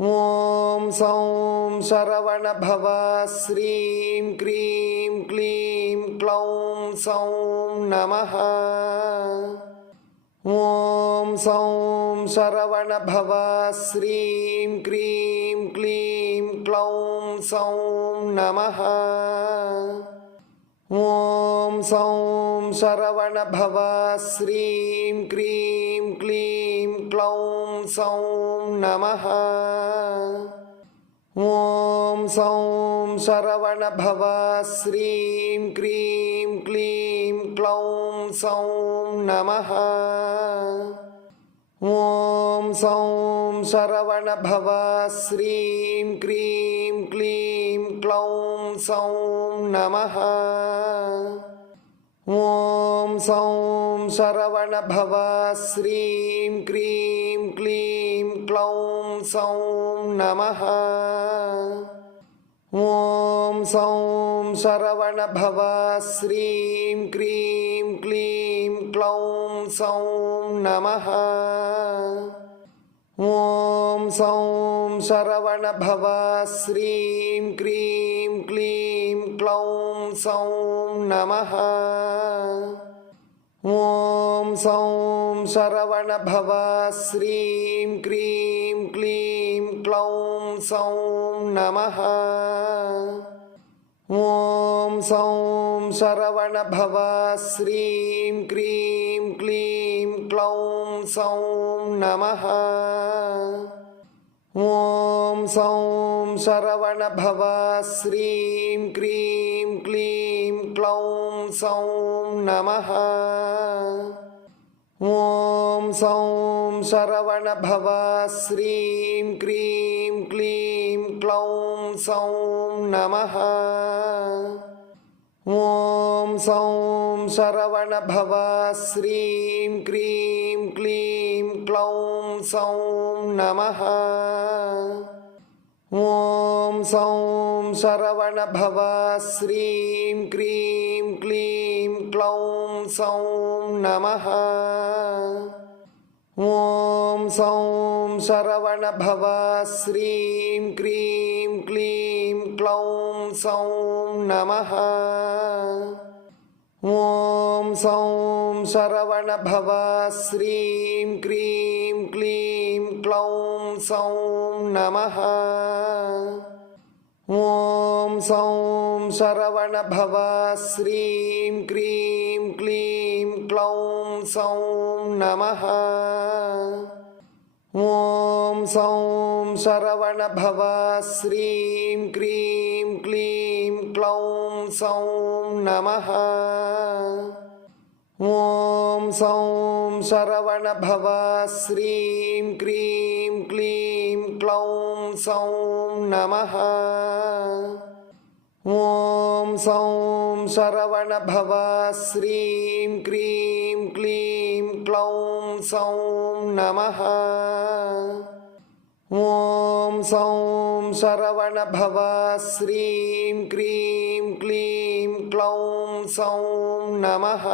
ॐ सौं शरवणभव श्रीं क्रीं क्लीं क्लौं सौं नमः। ॐ सौं शरवणभव श्रीं क्रीं क्लीं क्लौं सौं नमः। ॐ सौं शरवणभव श्रीं क्रीं क्लीं क्लौं सौं नमः। ॐ सौं शरवणभव श्रीं क्रीं क्लीं क्लौं सौं नमः। ॐ सौं शरवणभव श्रीं क्रीं क्लीं क्लौं सौं नमः। ॐ सौं शरवणभव श्रीं क्रीं क्लीं क्लौं सौं नमः। ॐ सौं शरवणभव श्रीं क्रीं क्लीं क्लौं सौं नमः। ॐ सौं शरवणभव श्रीं क्रीं क्लीं क्लौं सौं नमः। ॐ सौं शरवणभव श्रीं क्रीं क्लीं क्लौं सौं नमः। ॐ सौं शरवणभव श्रीं क्रीं क्लीं क्लौं सौं नमः। ॐ सौं शरवणभव श्रीं क्रीं क्लीं क्लौं सौं नमः। ॐ सौं शरवणभव श्रीं क्रीं क्लीं क्लौं सौं नमः। ॐ सौं शरवणभव श्रीं क्रीं क्लीं क्लौं सौं नमः। ॐ सौं शरवणभव श्रीं क्रीं क्लीं क्लौं सौं नमः। ॐ सौं शरवणभव श्रीं क्रीं क्लीं क्लौं सौं नमः। ॐ सौं शरवणभव श्रीं क्रीं क्लीं क्लौं सौं नमः। ॐ सौं शरवणभव श्रीं क्रीं क्लीं क्लौं सौं नमः। ॐ सौं शरवणभव श्रीं क्रीं क्लीं क्लौं सौं नमः। ॐ सौं शरवणभव श्रीं क्रीं क्लीं क्लौं सौं नमः। ॐ सौं शरवणभव श्रीं क्रीं क्लीं क्लौं सौं नमः। ॐ सौं शरवणभव श्रीं क्रीं क्लीं क्लौं सौं नमः।